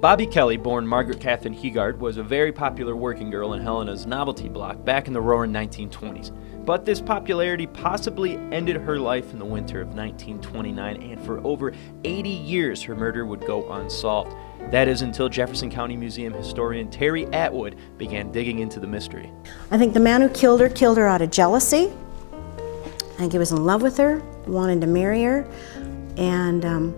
Bobby Kelly, born Margaret Catherine Heegard, was a very popular working girl in Helena's novelty block back in the roaring 1920s. But this popularity possibly ended her life in the winter of 1929, and for over 80 years her murder would go unsolved. That is until Jefferson County Museum historian Terry Atwood began digging into the mystery. I think the man who killed her out of jealousy. I think he was in love with her, wanted to marry her, and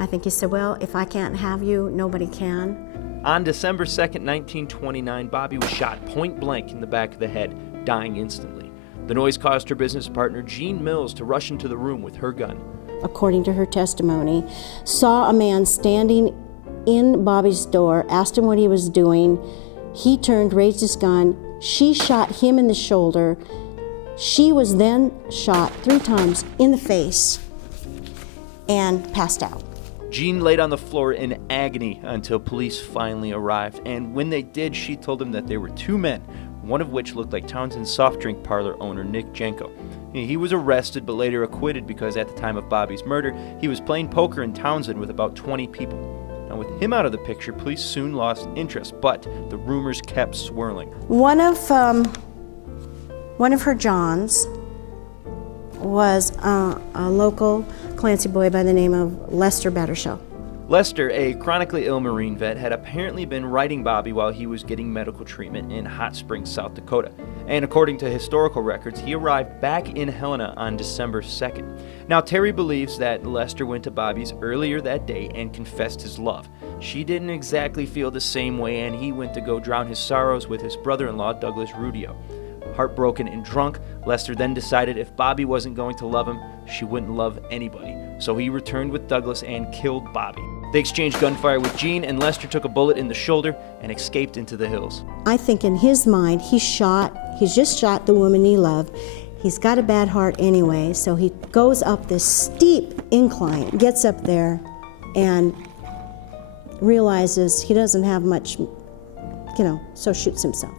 I think he said, well, if I can't have you, nobody can. On December 2nd, 1929, Bobby was shot point blank in the back of the head, dying instantly. The noise caused her business partner, Jean Mills, to rush into the room with her gun. According to her testimony, saw a man standing in Bobby's door, asked him what he was doing. He turned, raised his gun. She shot him in the shoulder. She was then shot 3 times in the face and passed out. Jean laid on the floor in agony until police finally arrived, and when they did, she told them that there were 2 men, one of which looked like Townsend's soft drink parlor owner Nick Jenko. He was arrested but later acquitted because at the time of Bobby's murder, he was playing poker in Townsend with about 20 people. Now, with him out of the picture, police soon lost interest, but the rumors kept swirling. One of her Johns was a local Clancy boy by the name of Lester Battershaw. Lester, a chronically ill Marine vet, had apparently been writing Bobby while he was getting medical treatment in Hot Springs, South Dakota. And according to historical records, he arrived back in Helena on December 2nd. Now, Terry believes that Lester went to Bobby's earlier that day and confessed his love. She didn't exactly feel the same way, and he went to go drown his sorrows with his brother-in-law, Douglas Rudio. Heartbroken and drunk, Lester then decided if Bobby wasn't going to love him, she wouldn't love anybody. So he returned with Douglas and killed Bobby. They exchanged gunfire with Jean, and Lester took a bullet in the shoulder and escaped into the hills. I think in his mind, he's just shot the woman he loved. He's got a bad heart anyway, so he goes up this steep incline, gets up there, and realizes he doesn't have much, so shoots himself.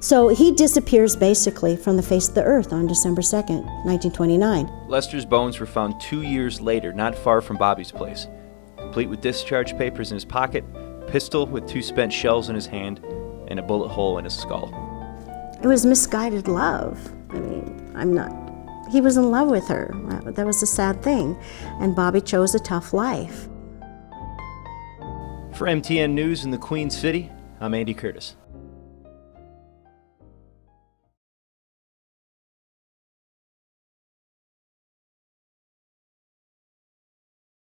So he disappears basically from the face of the earth on December 2nd, 1929. Lester's bones were found 2 years later, not far from Bobby's place, complete with discharge papers in his pocket, pistol with 2 spent shells in his hand, and a bullet hole in his skull. It was misguided love. He was in love with her. That was a sad thing. And Bobby chose a tough life. For MTN News in the Queen City, I'm Andy Curtis.